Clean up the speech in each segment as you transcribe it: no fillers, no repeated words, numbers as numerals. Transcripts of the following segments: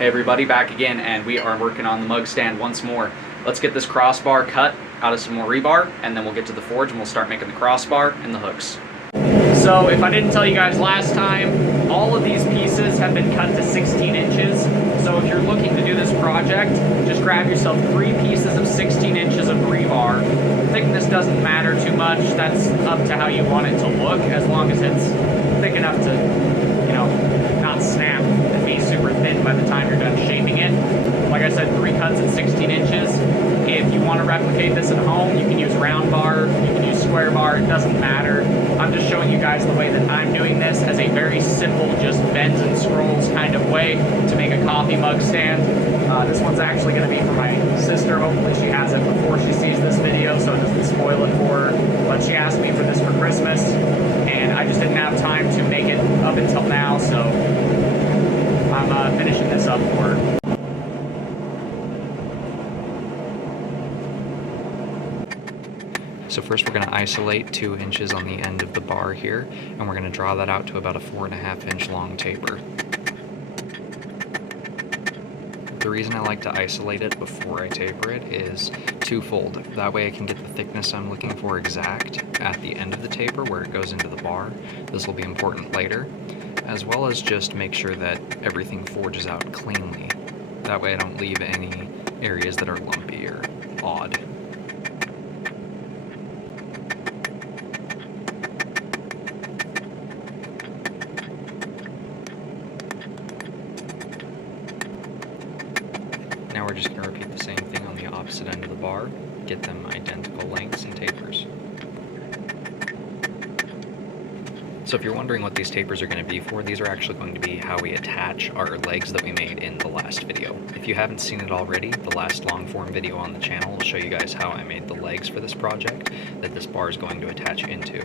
Hey everybody, back again, and we are working on the mug stand once more. Let's get this crossbar cut out of some more rebar, and then we'll get to the forge and we'll start making the crossbar and the hooks. So if I didn't tell you guys last time, all of these pieces have been cut to 16 inches. So if you're looking to do this project, just grab yourself 3 pieces of 16 inches of rebar. Thickness doesn't matter too much. That's up to how you want it to look, as long as it's thick enough to, you know, not snap and be super thin by the time you're done shaping it. Like I said, 3 cuts at 16 inches. If you want to replicate this at home, you can use round bar, you can use square bar, it doesn't matter. I'm just showing you guys the way that I'm doing this as a very simple, just bends and scrolls kind of way to make a coffee mug stand. This one's actually going to be for my sister. Hopefully she has it before she sees this video so it doesn't spoil it for her. But she asked me for this for Christmas, and I just didn't have time to make it up until now, so I'm finishing this up for her. So first we're going to isolate 2 inches on the end of the bar here, and we're going to draw that out to about a 4.5 inch long taper. The reason I like to isolate it before I taper it is twofold. That way I can get the thickness I'm looking for exact at the end of the taper where it goes into the bar. This will be important later, as well as just make sure that everything forges out cleanly. That way I don't leave any areas that are lumpy or odd. Now we're just going to repeat the same thing on the opposite end of the bar, get them identical lengths and tapers. So if you're wondering what these tapers are going to be for, these are actually going to be how we attach our legs that we made in the last video. If you haven't seen it already, the last long form video on the channel will show you guys how I made the legs for this project that this bar is going to attach into.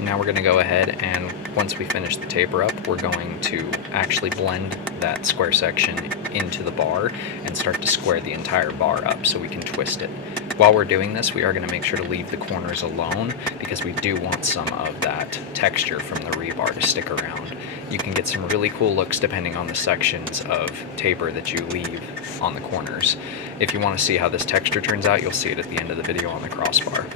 Now we're going to go ahead, and once we finish the taper up, we're going to actually blend that square section into the bar and start to square the entire bar up so we can twist it. While we're doing this, we are going to make sure to leave the corners alone because we do want some of that texture from the rebar to stick around. You can get some really cool looks depending on the sections of taper that you leave on the corners. If you want to see how this texture turns out, you'll see it at the end of the video on the crossbar.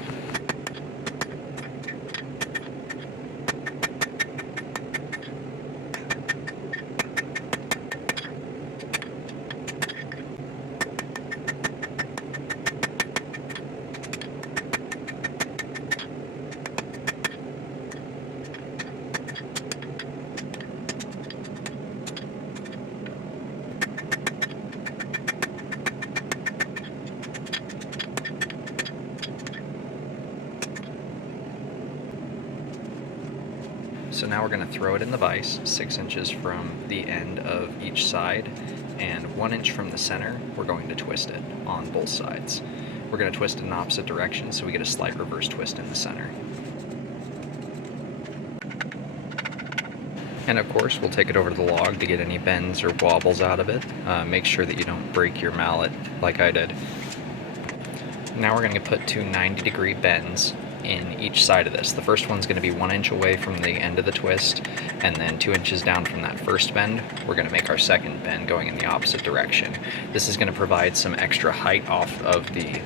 So now we're going to throw it in the vise, 6 inches from the end of each side, and 1 inch from the center. We're going to twist it on both sides. We're going to twist it in opposite directions so we get a slight reverse twist in the center. And of course, we'll take it over to the log to get any bends or wobbles out of it. Make sure that you don't break your mallet like I did. Now we're going to put 2 90-degree bends in each side of this. The first one's going to be 1 inch away from the end of the twist, and then 2 inches down from that first bend. We're going to make our second bend going in the opposite direction. This is going to provide some extra height off of the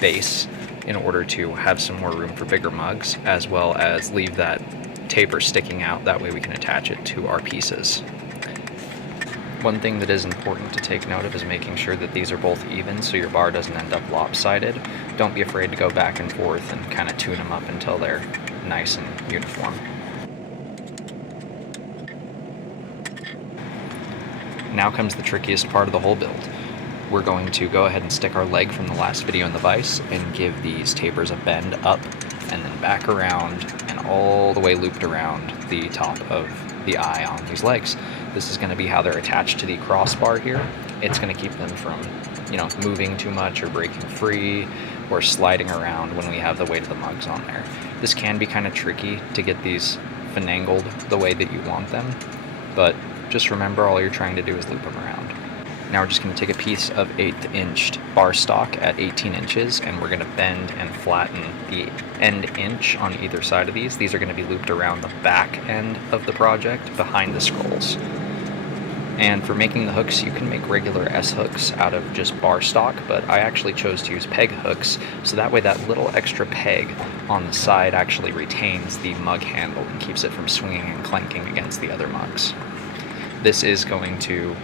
base in order to have some more room for bigger mugs, as well as leave that taper sticking out. That way we can attach it to our pieces. One thing that is important to take note of is making sure that these are both even so your bar doesn't end up lopsided. Don't be afraid to go back and forth and kind of tune them up until they're nice and uniform. Now comes the trickiest part of the whole build. We're going to go ahead and stick our leg from the last video in the vise and give these tapers a bend up and then back around and all the way looped around the top of the eye on these legs. This is going to be how they're attached to the crossbar here. It's going to keep them from, moving too much or breaking free or sliding around when we have the weight of the mugs on there. This can be kind of tricky to get these finagled the way that you want them, but just remember all you're trying to do is loop them around. Now we're just going to take a piece of 1/8 inch bar stock at 18 inches, and we're going to bend and flatten the end inch on either side of these. These are going to be looped around the back end of the project behind the scrolls. And for making the hooks, you can make regular S hooks out of just bar stock, but I actually chose to use peg hooks, so that way that little extra peg on the side actually retains the mug handle and keeps it from swinging and clanking against the other mugs. This is going to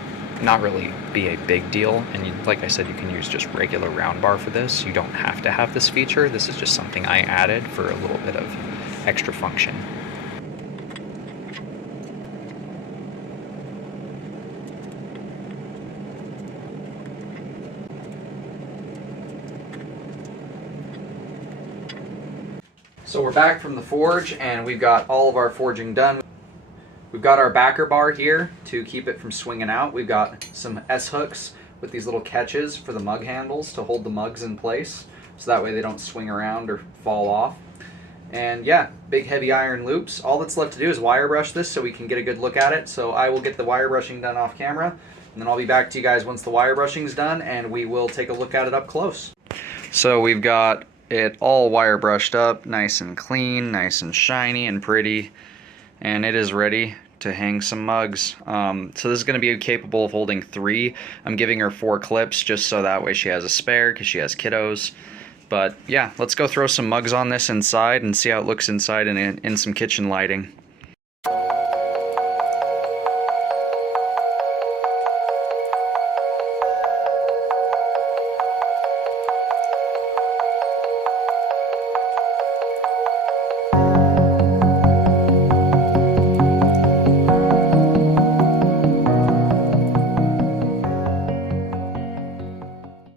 not really be a big deal, and like I said, you can use just regular round bar for this. You don't have to have this feature. This is just something I added for a little bit of extra function. So we're back from the forge, and we've got all of our forging done. We've got our backer bar here to keep it from swinging out. We've got some S hooks with these little catches for the mug handles to hold the mugs in place, so that way they don't swing around or fall off. And yeah, big heavy iron loops. All that's left to do is wire brush this so we can get a good look at it. So I will get the wire brushing done off camera, and then I'll be back to you guys once the wire brushing is done, and we will take a look at it up close. So we've got it all wire brushed up, nice and clean, nice and shiny and pretty, and it is ready to hang some mugs. So this is going to be capable of holding 3. I'm giving her 4 clips just so that way she has a spare because she has kiddos. But yeah, let's go throw some mugs on this inside and see how it looks inside and in some kitchen lighting.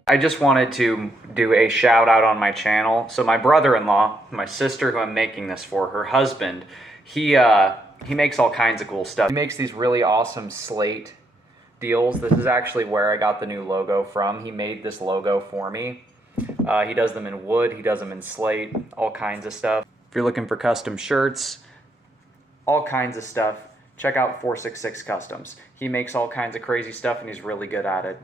I just wanted to do a shout out on my channel. So my brother-in-law, my sister who I'm making this for, her husband, he makes all kinds of cool stuff. He makes these really awesome slate deals. This is actually where I got the new logo from. He made this logo for me. He does them in wood, he does them in slate, all kinds of stuff. If you're looking for custom shirts, all kinds of stuff, check out 466 Customs. He makes all kinds of crazy stuff and he's really good at it.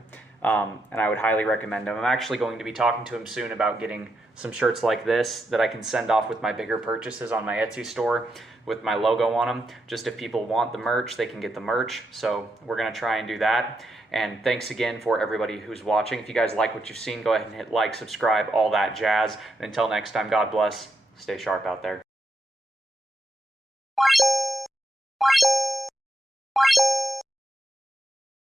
And I would highly recommend him. I'm actually going to be talking to him soon about getting some shirts like this that I can send off with my bigger purchases on my Etsy store with my logo on them. Just if people want the merch, they can get the merch. So we're going to try and do that. And thanks again for everybody who's watching. If you guys like what you've seen, go ahead and hit like, subscribe, all that jazz. And until next time, God bless. Stay sharp out there.